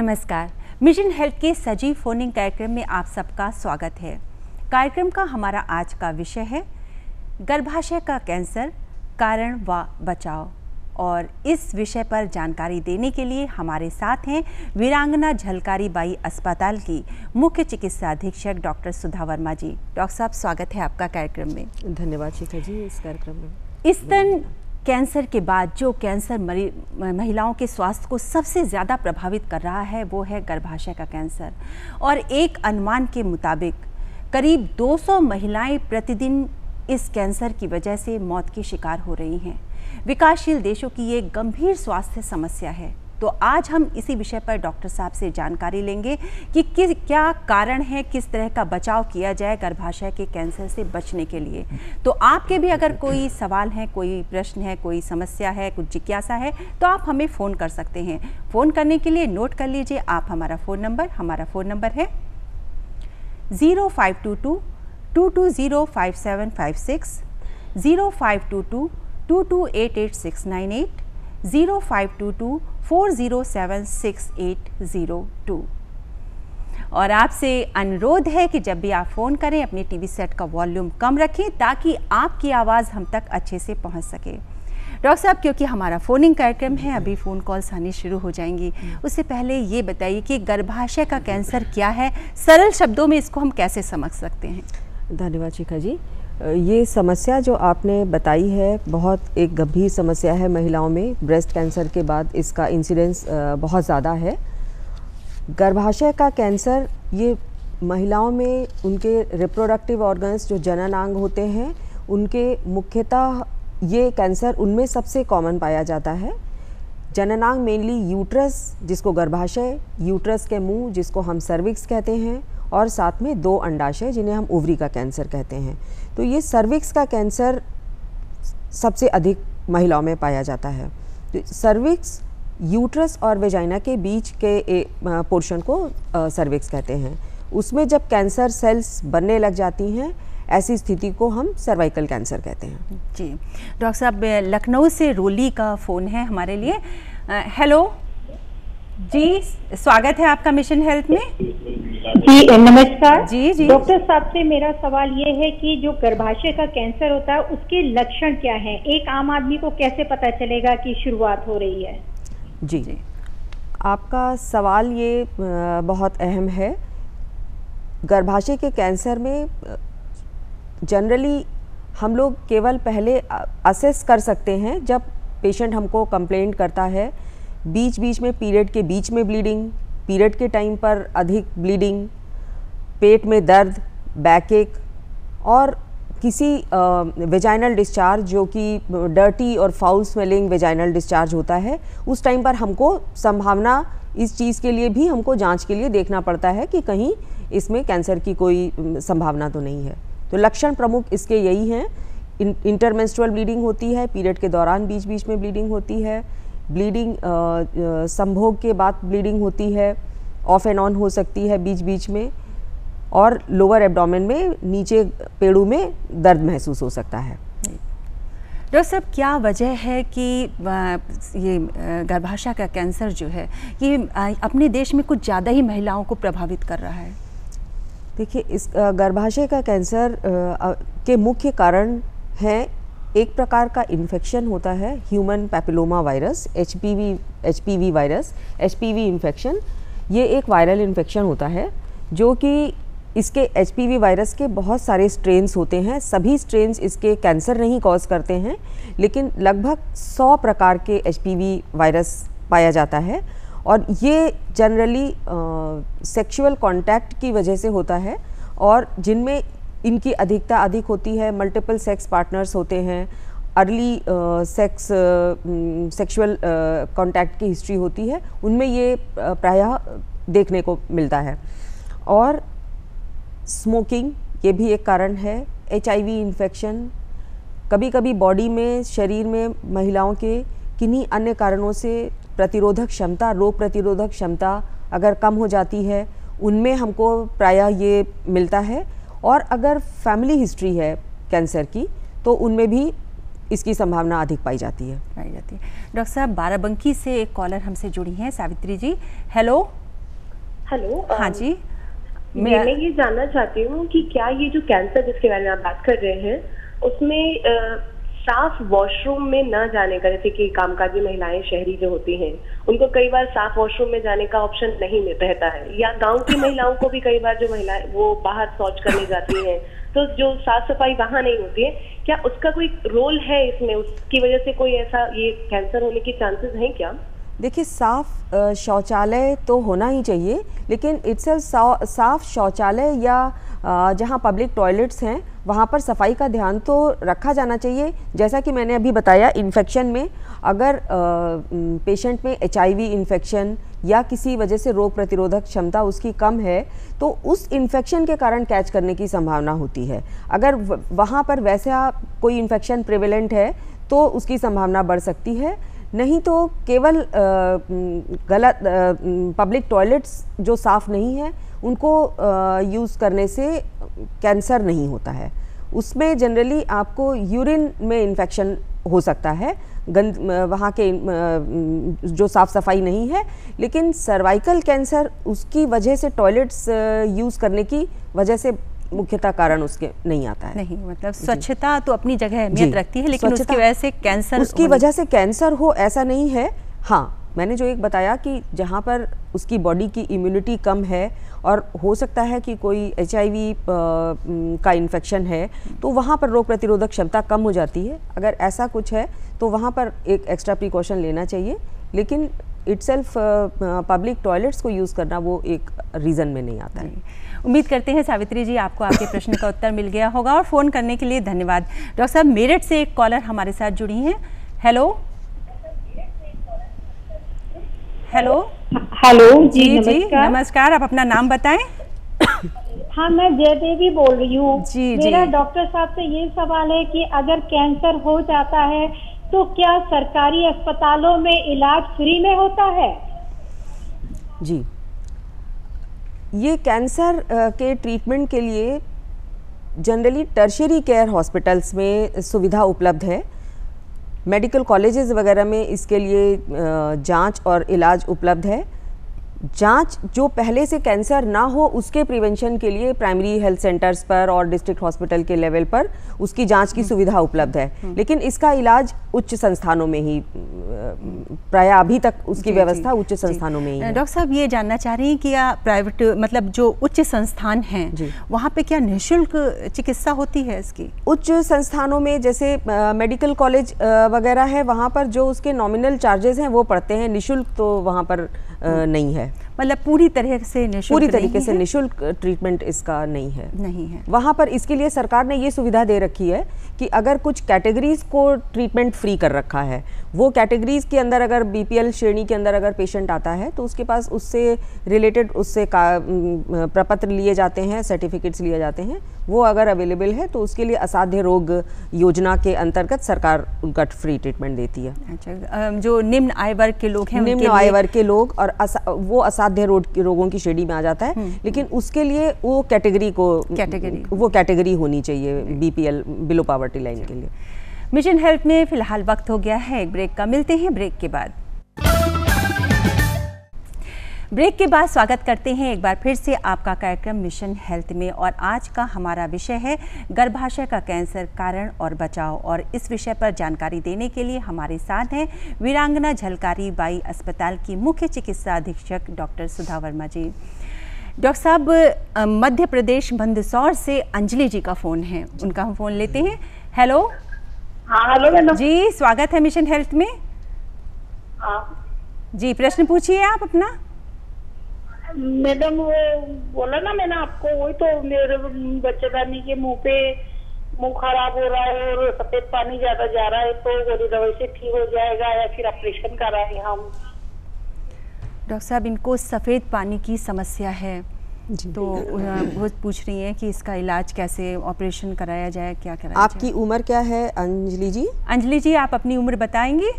नमस्कार। Mission health के सजीव फोनिंग कार्यक्रम में आप सबका स्वागत है। कार्यक्रम का हमारा आज का विषय है गर्भाशय का कैंसर, कारण व बचाव। और इस विषय पर जानकारी देने के लिए हमारे साथ हैं वीरांगना झलकारी बाई अस्पताल की मुख्य चिकित्सा अधीक्षक डॉक्टर सुधा वर्मा जी। डॉक्टर साहब, स्वागत है आपका कार्यक्रम में। धन्यवाद शिखा जी इस कार्यक्रम में। स्तन कैंसर के बाद जो कैंसर महिलाओं के स्वास्थ्य को सबसे ज़्यादा प्रभावित कर रहा है वो है गर्भाशय का कैंसर। और एक अनुमान के मुताबिक करीब 200 महिलाएं प्रतिदिन इस कैंसर की वजह से मौत की शिकार हो रही हैं। विकासशील देशों की ये गंभीर स्वास्थ्य समस्या है। तो आज हम इसी विषय पर डॉक्टर साहब से जानकारी लेंगे कि क्या कारण है, किस तरह का बचाव किया जाए गर्भाशय के कैंसर से बचने के लिए। तो आपके भी अगर कोई सवाल है, कोई प्रश्न है, कोई समस्या है, कुछ जिज्ञासा है तो आप हमें फ़ोन कर सकते हैं। फ़ोन करने के लिए नोट कर लीजिए आप हमारा फ़ोन नंबर है 0522 220 5756, 0522 2288698, 0522 407 6802। और आपसे अनुरोध है कि जब भी आप फ़ोन करें अपने टीवी सेट का वॉल्यूम कम रखें ताकि आपकी आवाज़ हम तक अच्छे से पहुंच सके। डॉक्टर साहब, क्योंकि हमारा फ़ोनिंग कार्यक्रम है, अभी फ़ोन कॉल्स आनी शुरू हो जाएंगी। उससे पहले ये बताइए कि गर्भाशय का कैंसर क्या है, सरल शब्दों में इसको हम कैसे समझ सकते हैं। धन्यवाद शिखा जी। ये समस्या जो आपने बताई है बहुत एक गंभीर समस्या है महिलाओं में। ब्रेस्ट कैंसर के बाद इसका इंसिडेंस बहुत ज़्यादा है। गर्भाशय का कैंसर ये महिलाओं में उनके रिप्रोडक्टिव ऑर्गन्स जो जननांग होते हैं उनके मुख्यतः ये कैंसर उनमें सबसे कॉमन पाया जाता है। जननांग मेनली यूट्रस जिसको गर्भाशय, यूट्रस के मुंह जिसको हम सर्विक्स कहते हैं, और साथ में 2 अंडाशय जिन्हें हम ओवरी का कैंसर कहते हैं। तो ये सर्विक्स का कैंसर सबसे अधिक महिलाओं में पाया जाता है। तो सर्विक्स यूट्रस और वेजाइना के बीच के पोर्शन को सर्विक्स कहते हैं। उसमें जब कैंसर सेल्स बनने लग जाती हैं ऐसी स्थिति को हम सर्वाइकल कैंसर कहते हैं। जी डॉक्टर साहब, लखनऊ से रोली का फ़ोन है हमारे लिए। हेलो जी, स्वागत है आपका मिशन हेल्थ में। जी नमस्कार। जी डॉक्टर साहब से मेरा सवाल ये है कि जो गर्भाशय का कैंसर होता है उसके लक्षण क्या हैं? एक आम आदमी को कैसे पता चलेगा कि शुरुआत हो रही है? जी आपका सवाल ये बहुत अहम है। गर्भाशय के कैंसर में जनरली हम लोग केवल पहले असेस कर सकते हैं जब पेशेंट हमको कंप्लेंट करता है बीच बीच में पीरियड के बीच में ब्लीडिंग, पीरियड के टाइम पर अधिक ब्लीडिंग, पेट में दर्द, बैक एक और किसी वेजाइनल डिस्चार्ज जो कि डर्टी और फाउल स्मेलिंग वेजाइनल डिस्चार्ज होता है। उस टाइम पर हमको संभावना इस चीज़ के लिए भी हमको जांच के लिए देखना पड़ता है कि कहीं इसमें कैंसर की कोई संभावना तो नहीं है। तो लक्षण प्रमुख इसके यही हैं। इंटरमेंस्ट्रुअल ब्लीडिंग होती है, पीरियड के दौरान बीच बीच में ब्लीडिंग होती है, ब्लीडिंग संभोग के बाद ब्लीडिंग होती है, ऑफ एंड ऑन हो सकती है बीच बीच में, और लोअर एब्डोमेन में नीचे पेड़ू में दर्द महसूस हो सकता है। डॉक्टर साहब, क्या वजह है कि ये गर्भाशय का कैंसर जो है ये अपने देश में कुछ ज़्यादा ही महिलाओं को प्रभावित कर रहा है? देखिए, इस गर्भाशय का कैंसर के मुख्य कारण हैं एक प्रकार का इन्फेक्शन होता है human papilloma virus, HPV virus, HPV infection. ये एक वायरल इन्फेक्शन होता है जो कि इसके एचपीवी वायरस के बहुत सारे स्ट्रेन्स होते हैं। सभी स्ट्रेन्स इसके कैंसर नहीं कॉज करते हैं, लेकिन लगभग 100 प्रकार के एचपीवी वायरस पाया जाता है और ये जनरली सेक्सुअल कांटेक्ट की वजह से होता है और जिनमें इनकी अधिकता अधिक होती है। मल्टीपल सेक्स पार्टनर्स होते हैं, अर्ली सेक्सुअल कांटेक्ट की हिस्ट्री होती है, उनमें ये प्रायः देखने को मिलता है। और स्मोकिंग ये भी एक कारण है। एचआईवी इन्फेक्शन, कभी कभी बॉडी में, शरीर में महिलाओं के किन्हीं अन्य कारणों से प्रतिरोधक क्षमता, रोग प्रतिरोधक क्षमता अगर कम हो जाती है उनमें हमको प्रायः ये मिलता है। और अगर फैमिली हिस्ट्री है कैंसर की तो उनमें भी इसकी संभावना अधिक पाई जाती है। डॉक्टर साहब, बाराबंकी से एक कॉलर हमसे जुड़ी हैं, सावित्री जी। Hello hello. हाँ जी, मैं ये जानना चाहती हूँ कि क्या ये जो कैंसर जिसके बारे में आप बात कर रहे हैं उसमें साफ वॉशरूम में न जाने का, जैसे कि कामकाजी महिलाएं शहरी जो होती हैं उनको कई बार साफ वॉशरूम में जाने का ऑप्शन नहीं रहता है, या गांव की महिलाओं को भी कई बार जो महिलाएं वो बाहर शौच करने जाती हैं तो जो साफ सफाई वहां नहीं होती है, क्या उसका कोई रोल है इसमें? उसकी वजह से कोई ऐसा ये कैंसर होने की चांसेस हैं क्या? देखिए, साफ शौचालय तो होना ही चाहिए, लेकिन इट्सेल्फ साफ शौचालय या जहाँ पब्लिक टॉयलेट्स हैं वहाँ पर सफाई का ध्यान तो रखा जाना चाहिए। जैसा कि मैंने अभी बताया, इन्फेक्शन में अगर पेशेंट में HIV इन्फेक्शन या किसी वजह से रोग प्रतिरोधक क्षमता उसकी कम है तो उस इन्फेक्शन के कारण कैच करने की संभावना होती है। अगर वहाँ पर वैसा कोई इन्फेक्शन प्रेवेलेंट है तो उसकी संभावना बढ़ सकती है। नहीं तो केवल गलत पब्लिक टॉयलेट्स जो साफ़ नहीं है उनको यूज़ करने से कैंसर नहीं होता है। उसमें जनरली आपको यूरिन में इन्फेक्शन हो सकता है, वहाँ के जो साफ़ सफाई नहीं है। लेकिन सर्वाइकल कैंसर उसकी वजह से टॉयलेट्स यूज़ करने की वजह से मुख्यतः कारण उसके नहीं आता है। नहीं, मतलब स्वच्छता तो अपनी जगह अहमियत रखती है, लेकिन उसकी वजह से कैंसर, उसकी वजह से कैंसर हो ऐसा नहीं है। हाँ, मैंने जो एक बताया कि जहाँ पर उसकी बॉडी की इम्यूनिटी कम है और हो सकता है कि कोई HIV का इन्फेक्शन है तो वहाँ पर रोग प्रतिरोधक क्षमता कम हो जाती है। अगर ऐसा कुछ है तो वहाँ पर एक एक्स्ट्रा प्रिकॉशन लेना चाहिए, लेकिन इटसेल्फ पब्लिक टॉयलेट्स को यूज़ करना वो एक रीज़न में नहीं आता है। उम्मीद करते हैं सावित्री जी आपको आपके प्रश्न का उत्तर मिल गया होगा और फ़ोन करने के लिए धन्यवाद। डॉक्टर साहब, मेरठ से एक कॉलर हमारे साथ जुड़ी हैं। हेलो हेलो हेलो जी नमस्कार, आप अपना नाम बताएं। हाँ, मैं जयदेवी बोल रही हूँ। जी मेरा डॉक्टर साहब से ये सवाल है कि अगर कैंसर हो जाता है तो क्या सरकारी अस्पतालों में इलाज फ्री में होता है? जी, ये कैंसर के ट्रीटमेंट के लिए जनरली टर्शियरी केयर हॉस्पिटल्स में सुविधा उपलब्ध है। मेडिकल कॉलेजेस वगैरह में इसके लिए जांच और इलाज उपलब्ध है। जांच जो पहले से कैंसर ना हो उसके प्रिवेंशन के लिए प्राइमरी हेल्थ सेंटर्स पर और डिस्ट्रिक्ट हॉस्पिटल के लेवल पर उसकी जांच की सुविधा उपलब्ध है, लेकिन इसका इलाज उच्च संस्थानों में ही प्राय अभी तक उसकी व्यवस्था उच्च संस्थानों में ही है। डॉक्टर साहब, ये जानना चाह रही हैं कि या प्राइवेट मतलब जो उच्च संस्थान हैं वहाँ पे क्या निःशुल्क चिकित्सा होती है इसकी? उच्च संस्थानों में जैसे मेडिकल कॉलेज वगैरह है वहाँ पर जो उसके नॉमिनल चार्जेस हैं वो पड़ते हैं, निःशुल्क तो वहाँ पर नहीं है। मतलब पूरी तरह से निःशुल्क, पूरी तरीके से निःशुल्क ट्रीटमेंट इसका नहीं है। वहाँ पर इसके लिए सरकार ने ये सुविधा दे रखी है कि अगर कुछ कैटेगरीज को ट्रीटमेंट फ्री कर रखा है, वो कैटेगरीज के अंदर अगर BPL श्रेणी के अंदर अगर पेशेंट आता है तो उसके पास उससे रिलेटेड उससे प्रपत्र लिए जाते हैं, सर्टिफिकेट्स लिए जाते हैं, वो अगर अवेलेबल है तो उसके लिए असाध्य रोग योजना के अंतर्गत सरकार उनका फ्री ट्रीटमेंट देती है। अच्छा, जो निम्न आय वर्ग के लोग हैं, निम्न आय वर्ग के लोग और वो असाध्य रोगों की श्रेणी में आ जाता है, लेकिन उसके लिए वो कैटेगरी होनी चाहिए BPL बिलो पॉवर्टी लाइन के लिए। मिशन हेल्थ में फिलहाल वक्त हो गया है एक ब्रेक का, मिलते हैं ब्रेक के बाद। ब्रेक के बाद स्वागत करते हैं एक बार फिर से आपका कार्यक्रम मिशन हेल्थ में, और आज का हमारा विषय है गर्भाशय का कैंसर, कारण और बचाव। और इस विषय पर जानकारी देने के लिए हमारे साथ हैं वीरांगना झलकारी बाई अस्पताल की मुख्य चिकित्सा अधीक्षक डॉक्टर सुधा वर्मा जी। डॉक्टर साहब, मध्य प्रदेश मंदसौर से अंजलि जी का फ़ोन है, उनका हम फ़ोन लेते हैं। हेलो। हाँ, हेलो मैडम जी, स्वागत है मिशन हेल्थ में। जी, प्रश्न पूछिए आप अपना। मैडम, वो बोला ना मैंने आपको, वही तो मेरे बच्चेदानी के मुंह खराब हो रहा है और सफेद पानी ज्यादा जा रहा है, तो गोली दवाई से ठीक हो जाएगा या फिर ऑपरेशन कराएंगे हम? डॉक्टर साहब, इनको सफ़ेद पानी की समस्या है तो वो पूछ रही हैं कि इसका इलाज कैसे, ऑपरेशन कराया जाए, क्या कराया जाए? आपकी उम्र क्या है अंजलि जी? अंजलि जी, आप अपनी उम्र बताएंगी?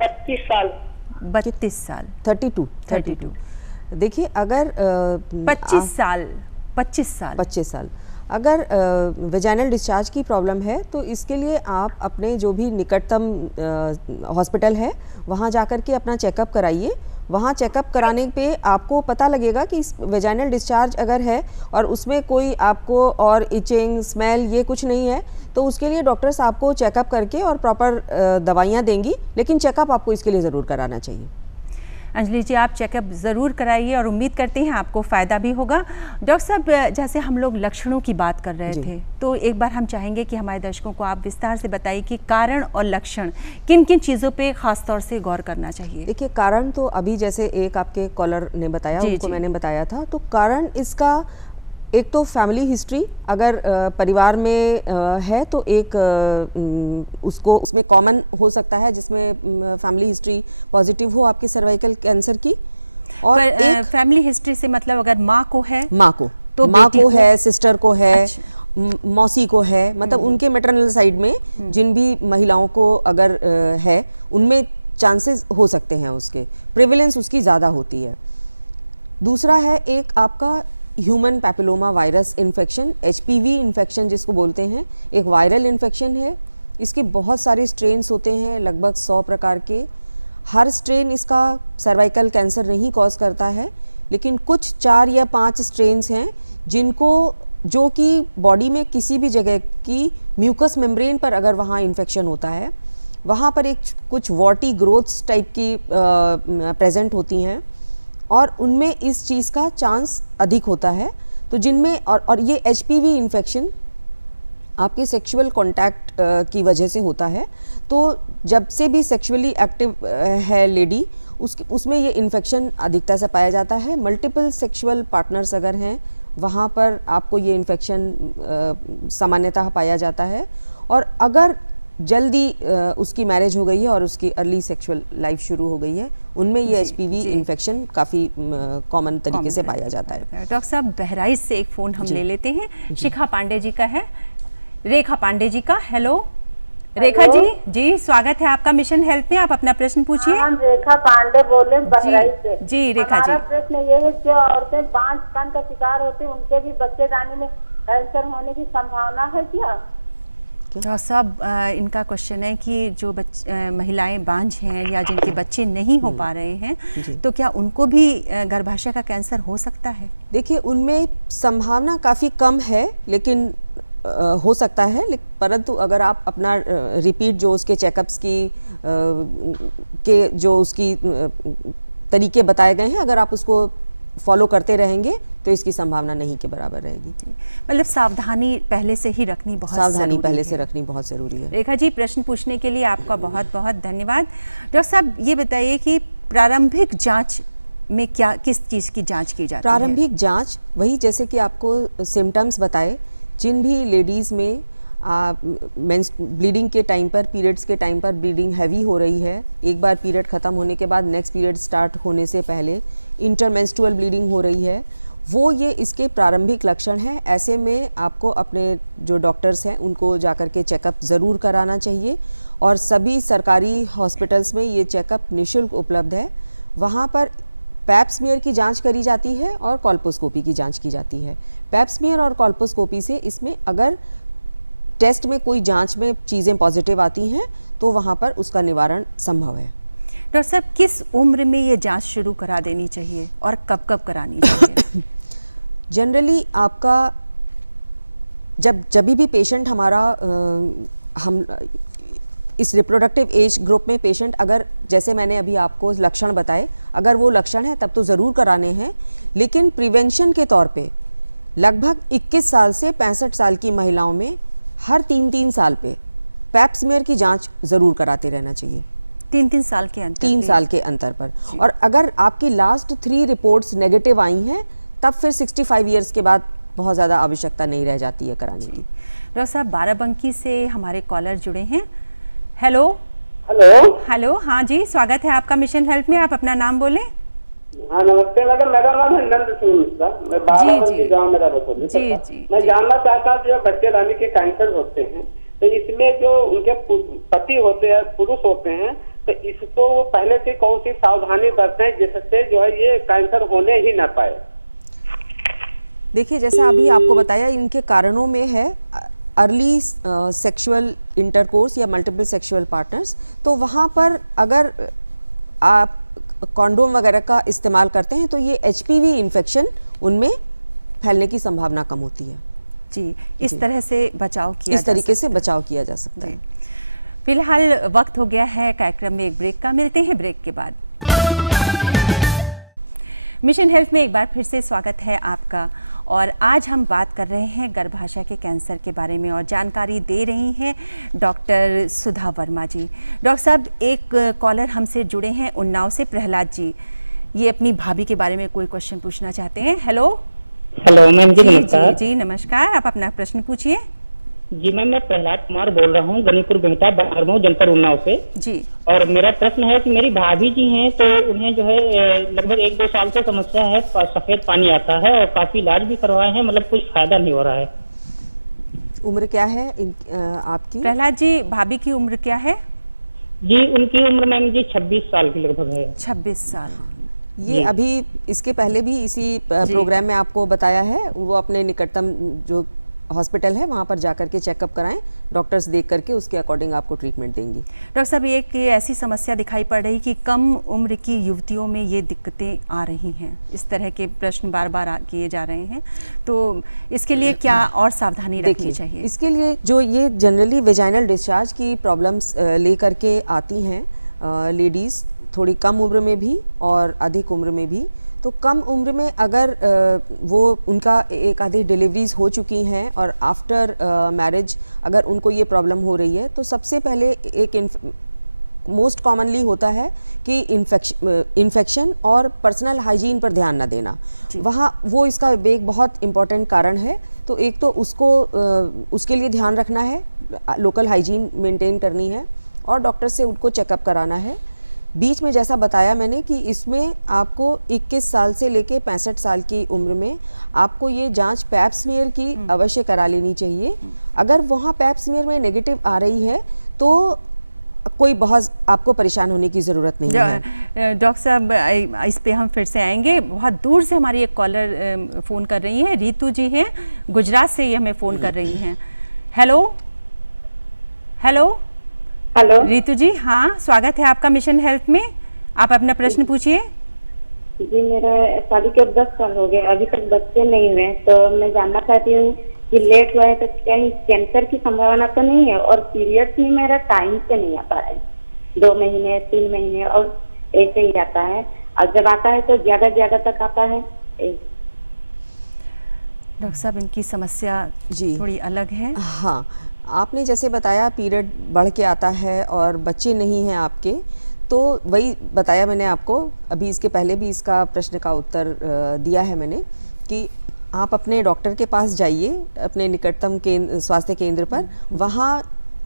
32 साल। 32 साल। 32। देखिए, अगर 25 साल अगर वेजाइनल डिस्चार्ज की प्रॉब्लम है तो इसके लिए आप अपने जो भी निकटतम हॉस्पिटल है वहाँ जाकर के अपना चेकअप कराइए। वहाँ चेकअप कराने पे आपको पता लगेगा कि वेजाइनल डिस्चार्ज अगर है और उसमें कोई आपको और इचिंग, स्मेल ये कुछ नहीं है, तो उसके लिए डॉक्टर्स आपको चेकअप करके और प्रॉपर दवाइयाँ देंगी, लेकिन चेकअप आपको इसके लिए ज़रूर कराना चाहिए। अंजलि जी, आप चेकअप ज़रूर कराइए और उम्मीद करते हैं आपको फ़ायदा भी होगा। डॉक्टर साहब, जैसे हम लोग लक्षणों की बात कर रहे थे, तो एक बार हम चाहेंगे कि हमारे दर्शकों को आप विस्तार से बताइए कि कारण और लक्षण किन किन चीज़ों पे ख़ास तौर से गौर करना चाहिए। देखिए, कारण तो अभी जैसे एक आपके कॉलर ने बताया, उनको मैंने बताया था, तो कारण इसका एक तो फैमिली हिस्ट्री अगर परिवार में है तो एक उसको उसमें कॉमन हो सकता है जिसमें फैमिली हिस्ट्री पॉजिटिव हो आपके सर्वाइकल कैंसर की। और एक फैमिली हिस्ट्री से मतलब अगर माँ को है, माँ को तो माँ को है, सिस्टर को है, मौसी को है, मतलब उनके मैटरनल साइड में जिन भी महिलाओं को अगर है उनमें चांसेस हो सकते हैं, उसके प्रिवेलेंस उसकी ज़्यादा होती है। दूसरा है एक आपका human papilloma virus infection, HPV infection जिसको बोलते हैं, एक वायरल इन्फेक्शन है। इसके बहुत सारे स्ट्रेन्स होते हैं, लगभग 100 प्रकार के। हर स्ट्रेन इसका सर्वाइकल कैंसर नहीं कॉज करता है, लेकिन कुछ 4 या 5 स्ट्रेन्स हैं जिनको जो कि बॉडी में किसी भी जगह की म्यूकस मेम्ब्रेन पर अगर वहाँ इन्फेक्शन होता है, वहाँ पर एक कुछ वॉटी ग्रोथ्स टाइप की प्रेजेंट होती हैं और उनमें इस चीज़ का चांस अधिक होता है। तो जिनमें और ये HPV इन्फेक्शन आपके सेक्सुअल कांटेक्ट की वजह से होता है। तो जब से भी सेक्सुअली एक्टिव है लेडी, उसमें ये इन्फेक्शन अधिकता से पाया जाता है। मल्टीपल सेक्सुअल पार्टनर्स अगर हैं, वहाँ पर आपको ये इन्फेक्शन सामान्यतः पाया जाता है। और अगर जल्दी उसकी मैरिज हो गई है और उसकी अर्ली सेक्सुअल लाइफ शुरू हो गई है, उनमें ये HPV इन्फेक्शन काफ़ी कॉमन तरीके से पाया जाता है। डॉक्टर साहब, बहराइच से एक फ़ोन हम ले लेते हैं। शिखा पांडे जी का है, रेखा पांडे जी का। हेलो रेखा जी, स्वागत है आपका मिशन हेल्थ में। आप अपना प्रश्न पूछिए। हम रेखा पांडे बोल रहे हैं बहराइच से। जी रेखा जी, प्रश्न ये है, जो औरतें बांझ स्तन का शिकार होती हैं, उनके भी बच्चेदानी में कैंसर होने की संभावना है क्या? डॉक्टर साहब, इनका क्वेश्चन है कि जो महिलाएं बांझ हैं या जिनके बच्चे नहीं हो पा रहे हैं, तो क्या उनको भी गर्भाशय का कैंसर हो सकता है? देखिए, उनमें संभावना काफ़ी कम है, लेकिन हो सकता है। परंतु अगर आप अपना रिपीट जो उसके चेकअप्स की के जो उसकी तरीके बताए गए हैं, अगर आप उसको फॉलो करते रहेंगे तो इसकी संभावना नहीं के बराबर रहेगी। मतलब सावधानी पहले से ही रखनी बहुत ज़रूरी है। रेखा जी, प्रश्न पूछने के लिए आपका बहुत बहुत धन्यवाद। डॉक्टर साहब, ये बताइए कि प्रारंभिक जांच में क्या किस चीज़ की जांच की जाती है? प्रारंभिक जांच वही जैसे कि आपको सिम्टम्स बताए, जिन भी लेडीज़ में ब्लीडिंग के टाइम पर, पीरियड्स के टाइम पर ब्लीडिंग हैवी हो रही है, एक बार पीरियड ख़त्म होने के बाद नेक्स्ट पीरियड स्टार्ट होने से पहले इंटरमेंस्ट्रुअल ब्लीडिंग हो रही है, वो ये इसके प्रारंभिक लक्षण हैं। ऐसे में आपको अपने जो डॉक्टर्स हैं उनको जाकर के चेकअप ज़रूर कराना चाहिए। और सभी सरकारी हॉस्पिटल्स में ये चेकअप निःशुल्क उपलब्ध है। वहाँ पर पैप स्मीयर की जांच करी जाती है और कॉल्पोस्कोपी की जांच की जाती है। पैप स्मीयर और कॉल्पोस्कोपी से इसमें अगर टेस्ट में कोई जांच में चीज़ें पॉजिटिव आती हैं तो वहाँ पर उसका निवारण संभव है। डॉक्टर साहब, किस उम्र में ये जांच शुरू करा देनी चाहिए और कब कब करानी चाहिए? जनरली आपका जब भी पेशेंट हमारा हम इस रिप्रोडक्टिव एज ग्रुप में पेशेंट, अगर जैसे मैंने अभी आपको लक्षण बताए, अगर वो लक्षण है तब तो ज़रूर कराने हैं। लेकिन प्रिवेंशन के तौर पे लगभग 21 साल से 65 साल की महिलाओं में हर 3 साल पे पैप स्मीयर की जांच ज़रूर कराते रहना चाहिए। 3 साल के अंतर 3 साल के अंतर पर। और अगर आपकी लास्ट 3 रिपोर्ट्स नेगेटिव आई हैं, तब फिर 65 ईयर्स के बाद बहुत ज़्यादा आवश्यकता नहीं रह जाती है कराने की। डॉक्टर साहब, बाराबंकी से हमारे कॉलर जुड़े हैं। हेलो हेलो, हाँ जी, स्वागत है आपका मिशन हेल्थ में। आप अपना नाम बोलें। हाँ नमस्ते मैडम, मेरा नाम है नंद सिंह मिश्रा, मैं बाराबंकी गाँव मेरा रसोली। जी, मैं जानना चाहता हूँ, जो बच्चेदानी के कैंसर होते हैं, तो इसमें जो उनके पति होते हैं, पुरुष होते हैं, तो इसको वो पहले से कौन सी सावधानी बरतें जिससे जो है ये कैंसर होने ही ना पाए? देखिए, जैसा अभी आपको बताया, इनके कारणों में है अर्ली सेक्सुअल इंटरकोर्स या मल्टीपल सेक्सुअल पार्टनर्स। तो वहाँ पर अगर आप कॉन्डोम वगैरह का इस्तेमाल करते हैं तो ये HPV इन्फेक्शन उनमें फैलने की संभावना कम होती है। जी, इस तरह से बचाव किया इस तरीके से बचाव किया जा सकता है। फिलहाल वक्त हो गया है कार्यक्रम में एक ब्रेक का, मिलते हैं ब्रेक के बाद। मिशन हेल्थ में एक बार फिर से स्वागत है आपका, और आज हम बात कर रहे हैं गर्भाशय के कैंसर के बारे में और जानकारी दे रही हैं डॉक्टर सुधा वर्मा जी। डॉक्टर साहब, एक कॉलर हमसे जुड़े हैं उन्नाव से, प्रहलाद जी। ये अपनी भाभी के बारे में कोई क्वेश्चन पूछना चाहते हैं। हेलो मैम जी, नमस्कार। जी नमस्कार, आप अपना प्रश्न पूछिए। जी मैम, मैं प्रहलाद कुमार बोल रहा हूँ, गनीपुर बेहटा बारमऊ जनपद उन्नाव से जी। और मेरा प्रश्न है कि मेरी भाभी जी हैं तो उन्हें जो है लगभग 1-2 साल से समस्या है, सफेद पानी आता है और काफी इलाज भी करवाए हैं, मतलब कुछ फायदा नहीं हो रहा है। उम्र क्या है आपकी? प्रहलाद जी, भाभी की उम्र क्या है? जी, उनकी उम्र मैम जी 26 साल की लगभग है। 26 साल। ये अभी इसके पहले भी इसी प्रोग्राम में आपको बताया है, वो अपने निकटतम जो हॉस्पिटल है वहाँ पर जाकर के चेकअप कराएं, डॉक्टर्स देख करके उसके अकॉर्डिंग आपको ट्रीटमेंट देंगी। डॉक्टर साहब, एक ऐसी समस्या दिखाई पड़ रही कि कम उम्र की युवतियों में ये दिक्कतें आ रही हैं, इस तरह के प्रश्न बार बार किए जा रहे हैं, तो इसके लिए क्या और सावधानी रखनी चाहिए? इसके लिए जो ये जनरली वेजाइनल डिस्चार्ज की प्रॉब्लम्स लेकर के आती हैं लेडीज़, थोड़ी कम उम्र में भी और अधिक उम्र में भी, तो कम उम्र में अगर वो उनका एक आधी डिलीवरीज हो चुकी हैं और आफ्टर मैरिज अगर उनको ये प्रॉब्लम हो रही है, तो सबसे पहले एक मोस्ट कॉमनली होता है कि इन्फेक्शन और पर्सनल हाइजीन पर ध्यान न देना, वहाँ वो इसका एक बहुत इम्पॉर्टेंट कारण है। तो एक तो उसके लिए ध्यान रखना है, लोकल हाइजीन मेंटेन करनी है और डॉक्टर से उनको चेकअप कराना है। बीच में जैसा बताया मैंने कि इसमें आपको 21 साल से लेके 65 साल की उम्र में आपको ये जांच पैप स्मीयर की अवश्य करा लेनी चाहिए। अगर वहाँ पैप स्मीयर में नेगेटिव आ रही है तो कोई बहुत आपको परेशान होने की ज़रूरत नहीं है। डॉक्टर साहब, इस पे हम फिर से आएंगे। बहुत दूर से हमारी एक कॉलर फ़ोन कर रही हैं, रीतू जी हैं, गुजरात से ये हमें फ़ोन कर रही हैं। हेलो हेलो हेलो रीतू जी, हाँ स्वागत है आपका मिशन हेल्थ में, आप अपना प्रश्न पूछिए। जी, मेरा शादी के 10 साल हो गए, अभी तक बच्चे नहीं हुए, तो मैं जानना चाहती हूँ कि लेट हुआ है तो कहीं कैंसर की संभावना तो नहीं है? और पीरियड्स में मेरा टाइम से नहीं आता है, 2 महीने 3 महीने और ऐसे ही आता है, और जब आता है तो ज्यादा तक आता है। डॉक्टर साहब, इनकी समस्या जी थोड़ी अलग है। हाँ, आपने जैसे बताया पीरियड बढ़ के आता है और बच्चे नहीं हैं आपके, तो वही बताया मैंने आपको, अभी इसके पहले भी इसका प्रश्न का उत्तर दिया है मैंने कि आप अपने डॉक्टर के पास जाइए, अपने निकटतम स्वास्थ्य केंद्र पर, वहाँ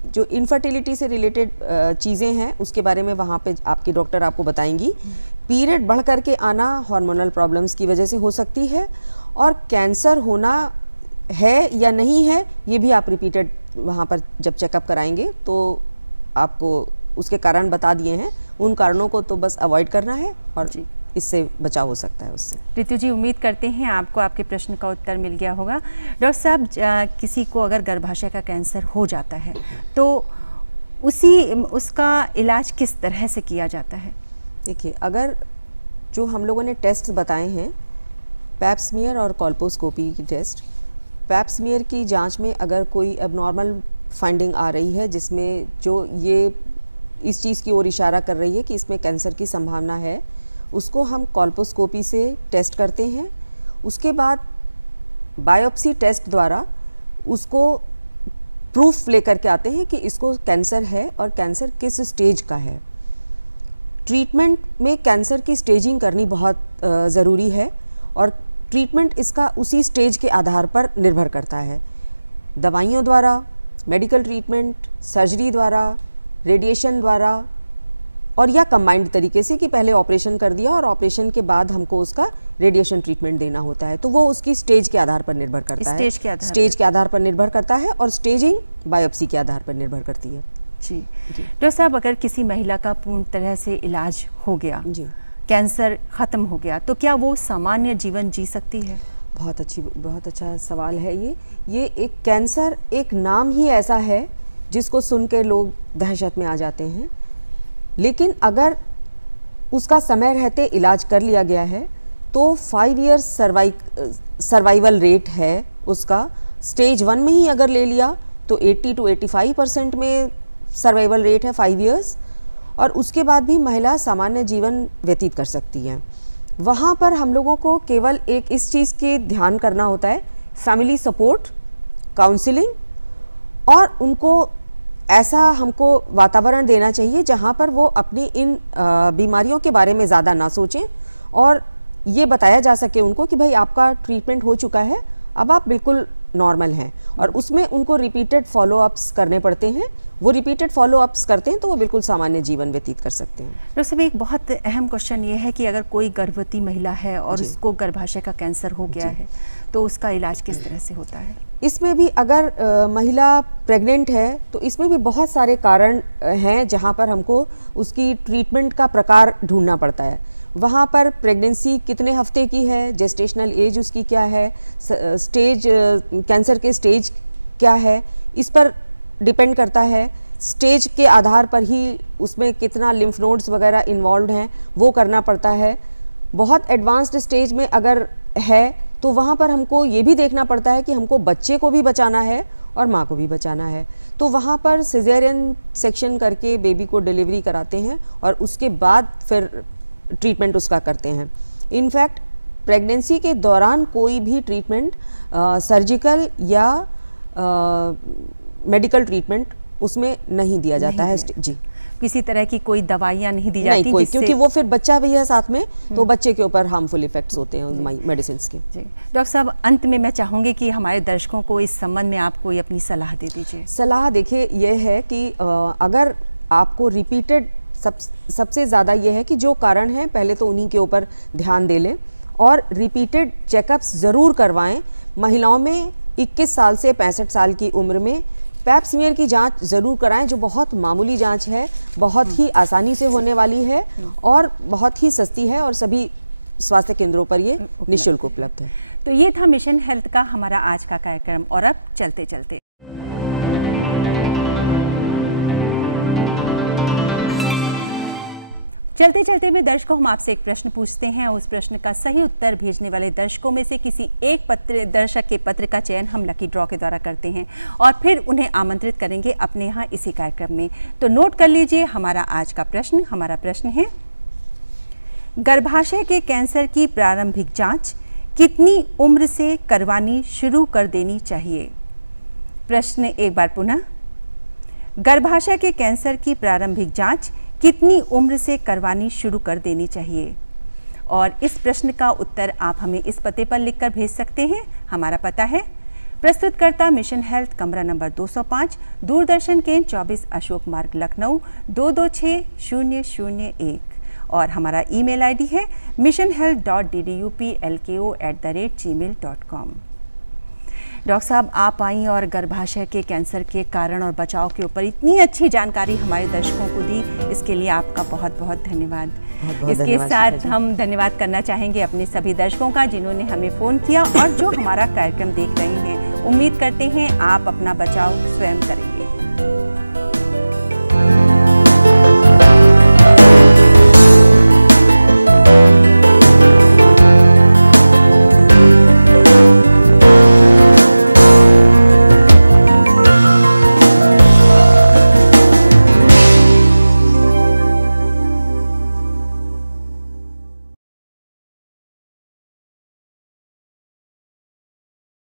जो इनफर्टिलिटी से रिलेटेड चीज़ें हैं उसके बारे में वहाँ पे आपके डॉक्टर आपको बताएंगी। पीरियड बढ़ करके आना हार्मोनल प्रॉब्लम्स की वजह से हो सकती है, और कैंसर होना है या नहीं है ये भी आप रिपीटेड वहाँ पर जब चेकअप कराएंगे तो आपको उसके कारण बता दिए हैं, उन कारणों को तो बस अवॉइड करना है और इससे बचाव हो सकता है उससे। रीतू जी, उम्मीद करते हैं आपको आपके प्रश्न का उत्तर मिल गया होगा। डॉक्टर साहब, किसी को अगर गर्भाशय का कैंसर हो जाता है तो उसका इलाज किस तरह से किया जाता है? देखिए, अगर जो हम लोगों ने टेस्ट बताए हैं, पैप स्मीयर और कोल्पोस्कोपी की टेस्ट, पैप स्मीयर की जांच में अगर कोई एबनॉर्मल फाइंडिंग आ रही है जिसमें जो ये इस चीज़ की ओर इशारा कर रही है कि इसमें कैंसर की संभावना है, उसको हम कोल्पोस्कोपी से टेस्ट करते हैं। उसके बाद बायोप्सी टेस्ट द्वारा उसको प्रूफ लेकर के आते हैं कि इसको कैंसर है और कैंसर किस स्टेज का है। ट्रीटमेंट में कैंसर की स्टेजिंग करनी बहुत ज़रूरी है और ट्रीटमेंट इसका उसी स्टेज के आधार पर निर्भर करता है। दवाइयों द्वारा, मेडिकल ट्रीटमेंट, सर्जरी द्वारा, रेडिएशन द्वारा, और या कंबाइंड तरीके से कि पहले ऑपरेशन कर दिया और ऑपरेशन के बाद हमको उसका रेडिएशन ट्रीटमेंट देना होता है। तो वो उसकी स्टेज के आधार पर निर्भर करता है, स्टेज के आधार पर निर्भर करता है, और स्टेजिंग बायोप्सी के आधार पर निर्भर करती है। जी डॉक्टर साहब, अगर किसी महिला का पूर्ण तरह से इलाज हो गया, जी कैंसर ख़त्म हो गया, तो क्या वो सामान्य जीवन जी सकती है? बहुत अच्छा सवाल है ये एक कैंसर एक नाम ही ऐसा है जिसको सुन के लोग दहशत में आ जाते हैं, लेकिन अगर उसका समय रहते इलाज कर लिया गया है तो 5 इयर्स सर्वाइवल रेट है उसका। स्टेज 1 में ही अगर ले लिया तो 80 to 85% में सर्वाइवल रेट है 5 इयर्स, और उसके बाद भी महिला सामान्य जीवन व्यतीत कर सकती है। वहाँ पर हम लोगों को केवल एक इस चीज़ के ध्यान करना होता है, फैमिली सपोर्ट, काउंसलिंग, और उनको ऐसा हमको वातावरण देना चाहिए जहाँ पर वो अपनी इन बीमारियों के बारे में ज़्यादा ना सोचें, और ये बताया जा सके उनको कि भाई आपका ट्रीटमेंट हो चुका है, अब आप बिल्कुल नॉर्मल हैं। और उसमें उनको रिपीटेड फॉलोअप्स करने पड़ते हैं। वो रिपीटेड फॉलोअप्स करते हैं तो वो बिल्कुल सामान्य जीवन व्यतीत कर सकते हैं। डॉक्टर साहब, एक बहुत अहम क्वेश्चन ये है कि अगर कोई गर्भवती महिला है और उसको गर्भाशय का कैंसर हो गया है तो उसका इलाज किस तरह से होता है? इसमें भी अगर महिला प्रेग्नेंट है तो इसमें भी बहुत सारे कारण हैं जहाँ पर हमको उसकी ट्रीटमेंट का प्रकार ढूंढना पड़ता है। वहाँ पर प्रेगनेंसी कितने हफ्ते की है, जेस्टेशनल एज उसकी क्या है, स्टेज कैंसर के स्टेज क्या है, इस पर डिपेंड करता है। स्टेज के आधार पर ही उसमें कितना लिम्फ नोड्स वगैरह इन्वॉल्व हैं वो करना पड़ता है। बहुत एडवांस्ड स्टेज में अगर है तो वहाँ पर हमको ये भी देखना पड़ता है कि हमको बच्चे को भी बचाना है और माँ को भी बचाना है, तो वहाँ पर सिजेरियन सेक्शन करके बेबी को डिलीवरी कराते हैं और उसके बाद फिर ट्रीटमेंट उसका करते हैं। इनफैक्ट प्रेगनेंसी के दौरान कोई भी ट्रीटमेंट सर्जिकल या मेडिकल ट्रीटमेंट उसमें नहीं दिया जाता है। जी, किसी तरह की कोई दवाइयाँ नहीं दी जाती कोई, क्योंकि वो फिर बच्चा भी है साथ में, तो बच्चे के ऊपर हार्मफुल इफेक्ट्स होते हैं मेडिसिन के। जी डॉक्टर साहब, अंत में मैं चाहूँगी कि हमारे दर्शकों को इस संबंध में आप कोई अपनी सलाह दे दीजिए। सलाह देखिए ये है कि अगर आपको रिपीटेड सबसे ज़्यादा ये है कि जो कारण है पहले तो उन्हीं के ऊपर ध्यान दे लें और रिपीटेड चेकअप्स ज़रूर करवाएं। महिलाओं में 21 साल से 65 साल की उम्र में पैप स्मीयर की जांच ज़रूर कराएं, जो बहुत मामूली जांच है, बहुत ही आसानी से होने वाली है और बहुत ही सस्ती है और सभी स्वास्थ्य केंद्रों पर ये निःशुल्क उपलब्ध है। तो ये था मिशन हेल्थ का हमारा आज का कार्यक्रम। और अब चलते चलते चलते चलते में दर्शकों हम आपसे एक प्रश्न पूछते हैं। उस प्रश्न का सही उत्तर भेजने वाले दर्शकों में से किसी एक दर्शक के पत्र का चयन हम लकी ड्रॉ के द्वारा करते हैं और फिर उन्हें आमंत्रित करेंगे अपने यहाँ इसी कार्यक्रम में। तो नोट कर लीजिए हमारा आज का प्रश्न। हमारा प्रश्न है, गर्भाशय के कैंसर की प्रारंभिक जांच कितनी उम्र से करवानी शुरू कर देनी चाहिए? प्रश्न एक बार पुनः, गर्भाशय के कैंसर की प्रारंभिक जांच कितनी उम्र से करवानी शुरू कर देनी चाहिए? और इस प्रश्न का उत्तर आप हमें इस पते पर लिखकर भेज सकते हैं। हमारा पता है प्रस्तुतकर्ता मिशन हेल्थ, कमरा नंबर 205, दूरदर्शन केंद्र 24 अशोक मार्ग, लखनऊ 226001। और हमारा ईमेल आईडी है missionhealth.ddupLko@gmail.com। डॉक्टर साहब, आप आई और गर्भाशय के कैंसर के कारण और बचाव के ऊपर इतनी अच्छी जानकारी हमारे दर्शकों को दी, इसके लिए आपका बहुत बहुत धन्यवाद। इसके साथ हम धन्यवाद करना चाहेंगे अपने सभी दर्शकों का जिन्होंने हमें फ़ोन किया और जो हमारा कार्यक्रम देख रहे हैं। उम्मीद करते हैं आप अपना बचाव स्वयं करें।